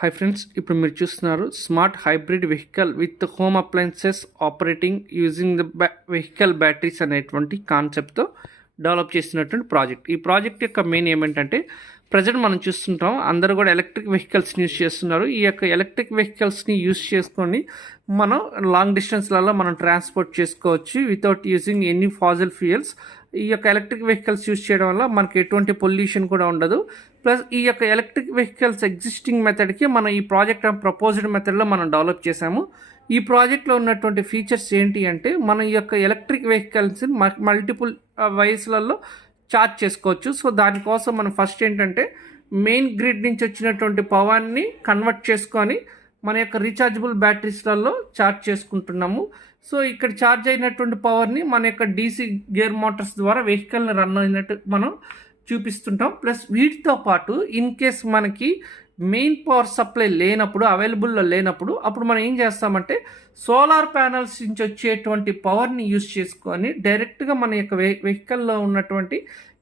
Hi friends, ఇప్పుడు మీరు చూస్తున్నారు smart hybrid vehicle with home appliances operating using the vehicle batteries అనేటువంటి కాన్సెప్ట్తో డెవలప్ చేసినటువంటి ప్రాజెక్ట్. ఈ ప్రాజెక్ట్ యొక్క మెయిన్ ఏమిటంటే ప్రజెంట్ మనం చూస్తుంటాం అందరూ కూడా ఎలక్ట్రిక్ వెహికల్స్ని యూస్ చేస్తున్నారు. ఈ యొక్క ఎలక్ట్రిక్ వెహికల్స్ని యూస్ చేసుకొని మనం లాంగ్ డిస్టెన్స్లలో మనం ట్రాన్స్పోర్ట్ చేసుకోవచ్చు without using any fossil fuels. ఈ యొక్క ఎలక్ట్రిక్ వెహికల్స్ యూస్ చేయడం వల్ల మనకి ఎటువంటి పొల్యూషన్ కూడా ఉండదు. ప్లస్ ఈ యొక్క ఎలక్ట్రిక్ వెహికల్స్ ఎగ్జిస్టింగ్ మెథడ్కి మనం ఈ ప్రాజెక్ట్ ప్రపోజ్డ్ మెథడ్లో మనం డెవలప్ చేసాము. ఈ ప్రాజెక్ట్లో ఉన్నటువంటి ఫీచర్స్ ఏంటి అంటే మనం ఈ యొక్క ఎలక్ట్రిక్ వెహికల్స్ మల్టిపుల్ వయసులలో ఛార్జ్ చేసుకోవచ్చు. సో దానికోసం మనం ఫస్ట్ ఏంటంటే మెయిన్ గ్రిడ్ నుంచి వచ్చినటువంటి పవర్ని కన్వర్ట్ చేసుకొని మన యొక్క రీఛార్జబుల్ బ్యాటరీస్లలో ఛార్జ్ చేసుకుంటున్నాము. సో ఇక్కడ ఛార్జ్ అయినటువంటి పవర్ని మన యొక్క డీసీ గేర్ మోటార్స్ ద్వారా వెహికల్ని రన్ అయినట్టు మనం చూపిస్తుంటాం. ప్లస్ వీటితో పాటు ఇన్ కేస్ మనకి మెయిన్ పవర్ సప్లై లేనప్పుడు, అవైలబుల్లో లేనప్పుడు, అప్పుడు మనం ఏం చేస్తామంటే సోలార్ ప్యానల్స్ నుంచి వచ్చేటువంటి పవర్ని యూజ్ చేసుకొని డైరెక్ట్గా మన యొక్క వెహికల్లో ఉన్నటువంటి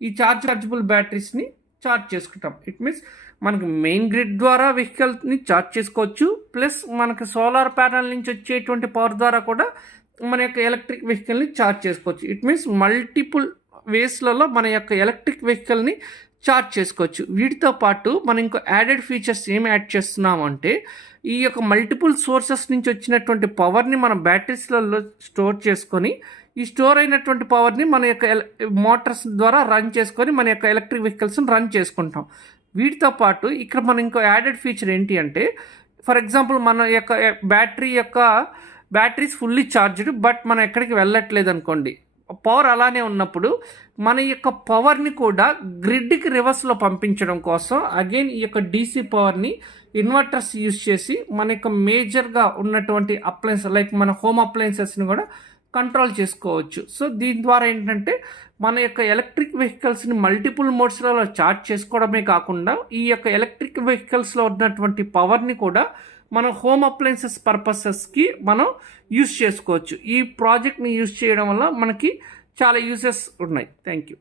ఈ ఛార్జబుల్ బ్యాటరీస్ని ఛార్జ్ చేసుకుంటాం. ఇట్ మీన్స్ మనకు మెయిన్ గ్రిడ్ ద్వారా వెహికల్ని ఛార్జ్ చేసుకోవచ్చు. ప్లస్ మనకు సోలార్ ప్యానల్ నుంచి వచ్చేటువంటి పవర్ ద్వారా కూడా మన యొక్క ఎలక్ట్రిక్ వెహికల్ని ఛార్జ్ చేసుకోవచ్చు. ఇట్ మీన్స్ మల్టిపుల్ వేస్లలో మన యొక్క ఎలక్ట్రిక్ వెహికల్ని ఛార్జ్ చేసుకోవచ్చు. వీటితో పాటు మనం ఇంకో యాడెడ్ ఫీచర్స్ ఏమి యాడ్ చేస్తున్నామంటే ఈ యొక్క మల్టిపుల్ సోర్సెస్ నుంచి వచ్చినటువంటి పవర్ని మన బ్యాటరీస్లలో స్టోర్ చేసుకొని ఈ స్టోర్ అయినటువంటి పవర్ని మన యొక్క మోటార్స్ ద్వారా రన్ చేసుకొని మన యొక్క ఎలక్ట్రిక్ వెహికల్స్ని రన్ చేసుకుంటాం. వీటితో పాటు ఇక్కడ మనం ఇంకో యాడెడ్ ఫీచర్ ఏంటి అంటే ఫర్ ఎగ్జాంపుల్ మన యొక్క బ్యాటరీస్ ఫుల్లీ ఛార్జ్డ్ బట్ మనం ఎక్కడికి వెళ్ళట్లేదు అనుకోండి, పవర్ అలానే ఉన్నప్పుడు మన యొక్క పవర్ని కూడా గ్రిడ్కి రివర్స్లో పంపించడం కోసం అగైన్ ఈ యొక్క డీసీ పవర్ని ఇన్వర్టర్స్ యూజ్ చేసి మన యొక్క మేజర్గా ఉన్నటువంటి అప్లయన్స్ లైక్ మన హోమ్ అప్లయన్సెస్ని కూడా కంట్రోల్ చేసుకోవచ్చు. సో దీని ద్వారా ఏంటంటే మన యొక్క ఎలక్ట్రిక్ వెహికల్స్ని మల్టిపుల్ మోడ్స్లలో ఛార్జ్ చేసుకోవడమే కాకుండా ఈ యొక్క ఎలక్ట్రిక్ వెహికల్స్లో ఉన్నటువంటి పవర్ని కూడా మనం హోమ్ అప్లయన్సెస్ పర్పసెస్కి మనం యూస్ చేసుకోవచ్చు. ఈ ప్రాజెక్ట్ని యూస్ చేయడం వల్ల మనకి చాలా యూసెస్ ఉన్నాయి. Thank you.